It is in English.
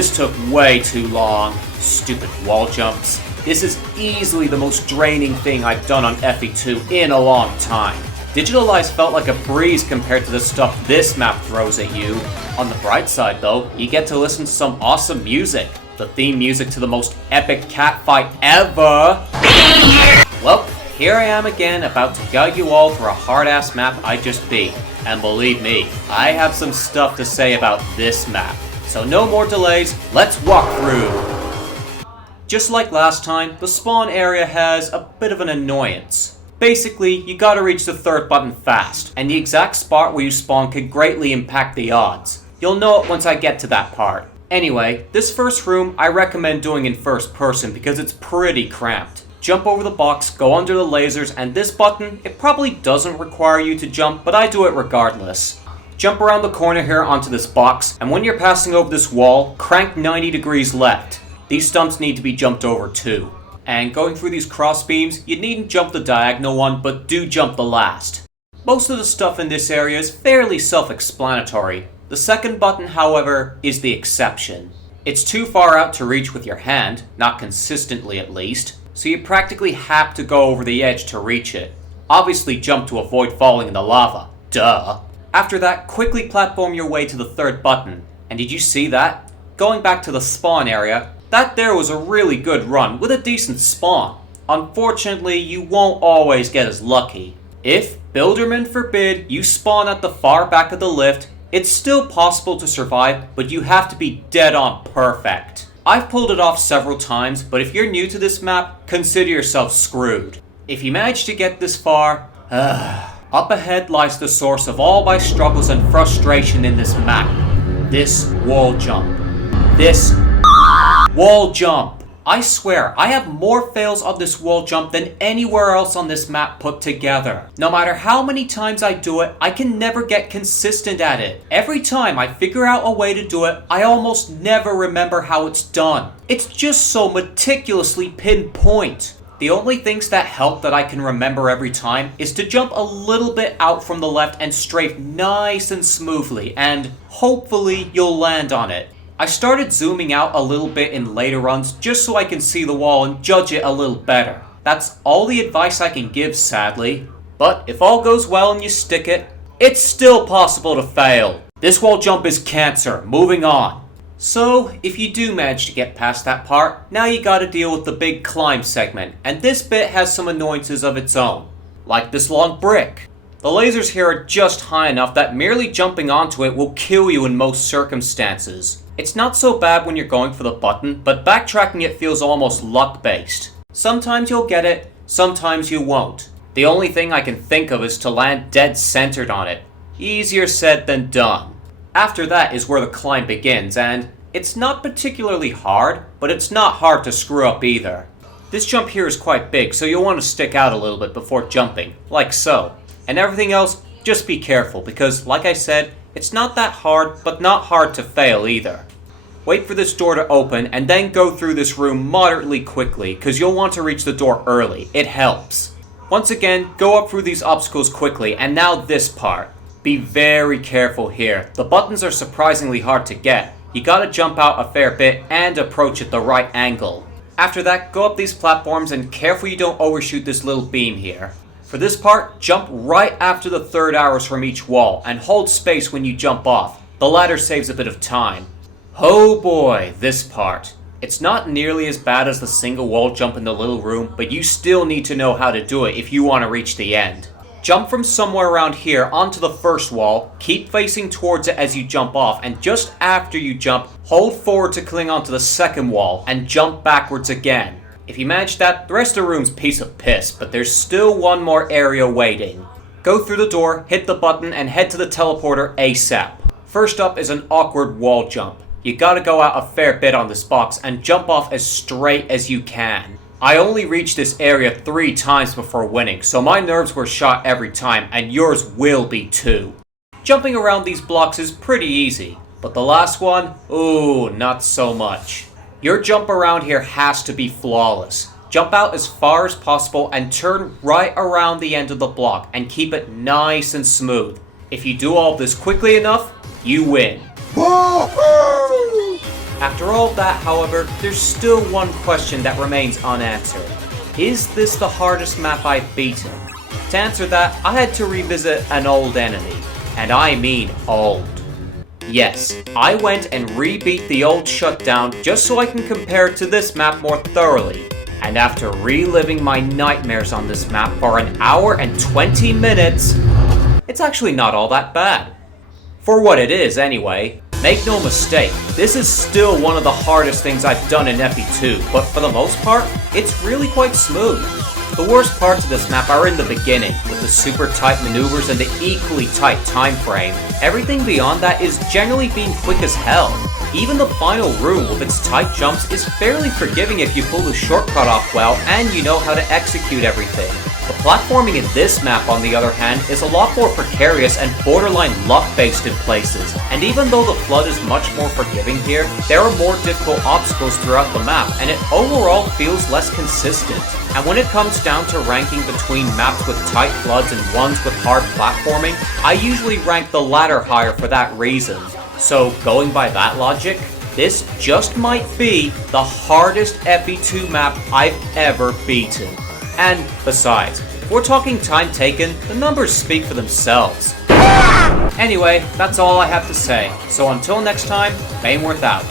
This took way too long. Stupid wall jumps. This is easily the most draining thing I've done on FE2 in a long time. Digitalize felt like a breeze compared to the stuff this map throws at you. On the bright side though, you get to listen to some awesome music. The theme music to the most epic cat fight ever. Well, here I am again about to guide you all through a hard-ass map I just beat. And believe me, I have some stuff to say about this map. So no more delays, let's walk through. Just like last time, the spawn area has a bit of an annoyance. Basically, you gotta reach the third button fast, and the exact spot where you spawn can greatly impact the odds. You'll know it once I get to that part. Anyway, this first room I recommend doing in first person because it's pretty cramped. Jump over the box, go under the lasers, and this button, it probably doesn't require you to jump, but I do it regardless. Jump around the corner here onto this box, and when you're passing over this wall, crank 90 degrees left. These stumps need to be jumped over too. And going through these cross beams, you needn't jump the diagonal one, but do jump the last. Most of the stuff in this area is fairly self-explanatory. The second button, however, is the exception. It's too far out to reach with your hand, not consistently at least, so you practically have to go over the edge to reach it. Obviously jump to avoid falling in the lava. Duh. After that, quickly platform your way to the third button. And did you see that? Going back to the spawn area, that there was a really good run with a decent spawn. Unfortunately, you won't always get as lucky. If, Builderman forbid, you spawn at the far back of the lift, it's still possible to survive, but you have to be dead on perfect. I've pulled it off several times, but if you're new to this map, consider yourself screwed. If you manage to get this far, up ahead lies the source of all my struggles and frustration in this map. This wall jump. This wall jump. I swear, I have more fails on this wall jump than anywhere else on this map put together. No matter how many times I do it, I can never get consistent at it. Every time I figure out a way to do it, I almost never remember how it's done. It's just so meticulously pinpoint. The only things that help that I can remember every time is to jump a little bit out from the left and strafe nice and smoothly, and hopefully you'll land on it. I started zooming out a little bit in later runs just so I can see the wall and judge it a little better. That's all the advice I can give, sadly. But if all goes well and you stick it, it's still possible to fail. This wall jump is cancer. Moving on. So, if you do manage to get past that part, now you gotta deal with the big climb segment, and this bit has some annoyances of its own. Like this long brick. The lasers here are just high enough that merely jumping onto it will kill you in most circumstances. It's not so bad when you're going for the button, but backtracking it feels almost luck-based. Sometimes you'll get it, sometimes you won't. The only thing I can think of is to land dead centered on it. Easier said than done. After that is where the climb begins, and it's not particularly hard, but it's not hard to screw up either. This jump here is quite big, so you'll want to stick out a little bit before jumping, like so. And everything else, just be careful, because like I said, it's not that hard, but not hard to fail either. Wait for this door to open, and then go through this room moderately quickly, because you'll want to reach the door early. It helps. Once again, go up through these obstacles quickly, and now this part. Be very careful here. The buttons are surprisingly hard to get. You gotta jump out a fair bit and approach at the right angle. After that, go up these platforms and careful you don't overshoot this little beam here. For this part, jump right after the third arrows from each wall, and hold space when you jump off. The latter saves a bit of time. Oh boy, this part. It's not nearly as bad as the single wall jump in the little room, but you still need to know how to do it if you want to reach the end. Jump from somewhere around here onto the first wall, keep facing towards it as you jump off, and just after you jump, hold forward to cling onto the second wall, and jump backwards again. If you manage that, the rest of the room's piece of piss, but there's still one more area waiting. Go through the door, hit the button, and head to the teleporter ASAP. First up is an awkward wall jump. You gotta go out a fair bit on this box and jump off as straight as you can. I only reached this area 3 times before winning, so my nerves were shot every time, and yours will be too. Jumping around these blocks is pretty easy, but the last one, ooh, not so much. Your jump around here has to be flawless. Jump out as far as possible and turn right around the end of the block and keep it nice and smooth. If you do all this quickly enough, you win. After all of that, however, there's still one question that remains unanswered. Is this the hardest map I've beaten? To answer that, I had to revisit an old enemy. And I mean old. Yes, I went and re-beat the old Shutdown just so I can compare it to this map more thoroughly. And after reliving my nightmares on this map for an hour and 20 minutes, it's actually not all that bad. For what it is, anyway. Make no mistake, this is still one of the hardest things I've done in FE2, but for the most part, it's really quite smooth. The worst parts of this map are in the beginning, with the super tight maneuvers and the equally tight time frame. Everything beyond that is generally being quick as hell. Even the final room with its tight jumps is fairly forgiving if you pull the shortcut off well and you know how to execute everything. The platforming in this map, on the other hand, is a lot more precarious and borderline luck-based in places. And even though the flood is much more forgiving here, there are more difficult obstacles throughout the map, and it overall feels less consistent. And when it comes down to ranking between maps with tight floods and ones with hard platforming, I usually rank the latter higher for that reason. So, going by that logic, this just might be the hardest FE2 map I've ever beaten. And besides, if we're talking time taken, the numbers speak for themselves. Anyway, that's all I have to say. So until next time, Baneworth out.